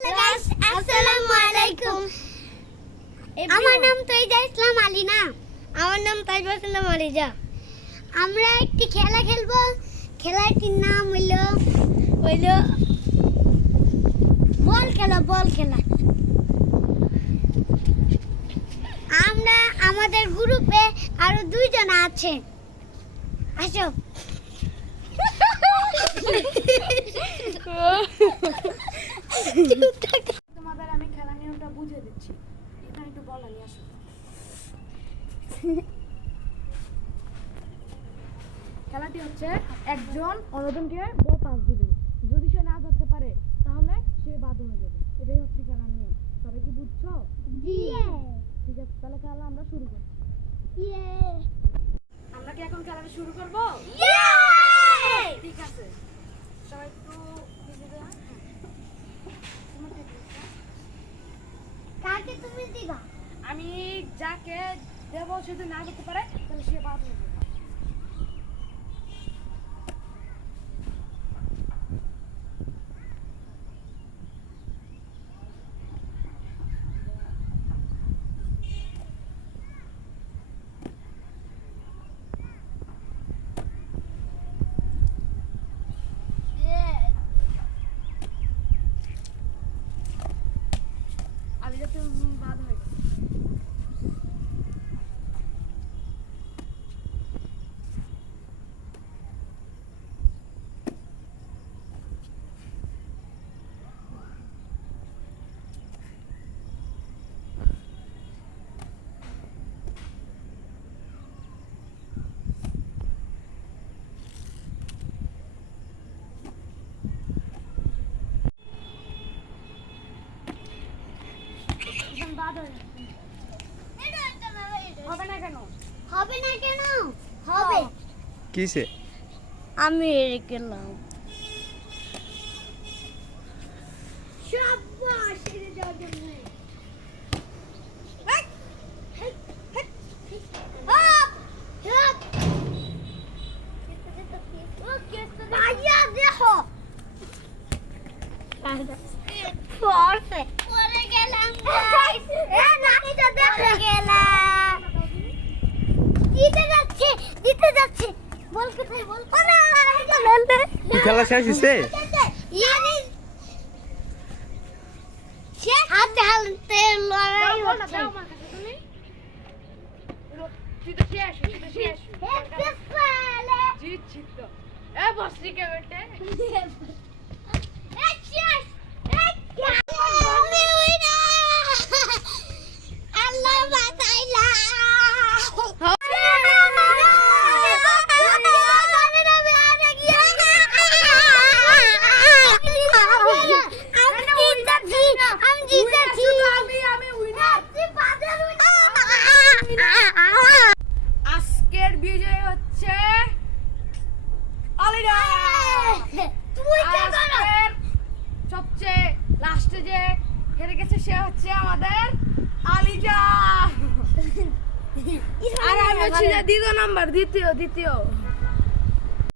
আসসালামু আলাইকুম। আমার নাম তৈজা ইসলাম আলিনা। আমার নাম তাইজুল ইসলাম আলিজা। আমরা একটি খেলা খেলবো। খেলাটির নাম হইলো বল খেলা। আমরা আমাদের গ্রুপে আরো 2 জন আছে। আসো। তোমাদের আমি খেলা নিয়মটা বুঝিয়ে দিচ্ছি। এখানে একটু বল নিয়ে আসো। খেলাটি হচ্ছে একজন অন্যজনকে বল পাস দিবে। যদি সে না ধরতে পারে তাহলে সে বাদ হয়ে যাবে। এটাই হচ্ছে খেলার নিয়ম। সবাই কি বুঝছো? জি। ঠিক আছে, তাহলে খেলা আমরা শুরু করি। আমরা কি এখন খেলাটা শুরু করব? ঠিক আছে, সবাই একটু কাকে তুমি দিবা? আমি যাকে দেবো সে যদি না করতে পারে তাহলে সে বাদ হয়ে যাবে। আমি যাতে বাদ হয়ে গেছে। বাদ হয়ে গেছে। হবে না কেন? হবে না কেন? হবে। কিসে? আমি গেলাম। শাবাশ, এটা যাওয়ার জন্য। ভাইয়া দেখো। পরে গেলাম। নানিটা দেখে গেলাম। দিতে যাচ্ছে। বল কোথায় বল? কি খেলা শেষ হইছে? হাতে লড়াই হচ্ছে। তুই তো শেষ, জিতছি তো। এ বসরি কে বেটে। আল্লাহ বাঁচাইলা। আজকের বিজয় হচ্ছে আলিরা। আজকের সবচেয়ে লাস্টে যে হেরে গেছে সে হচ্ছে আমাদের আলিজা। আর আমি হচ্ছে দ্বিতীয় নাম্বার, দ্বিতীয়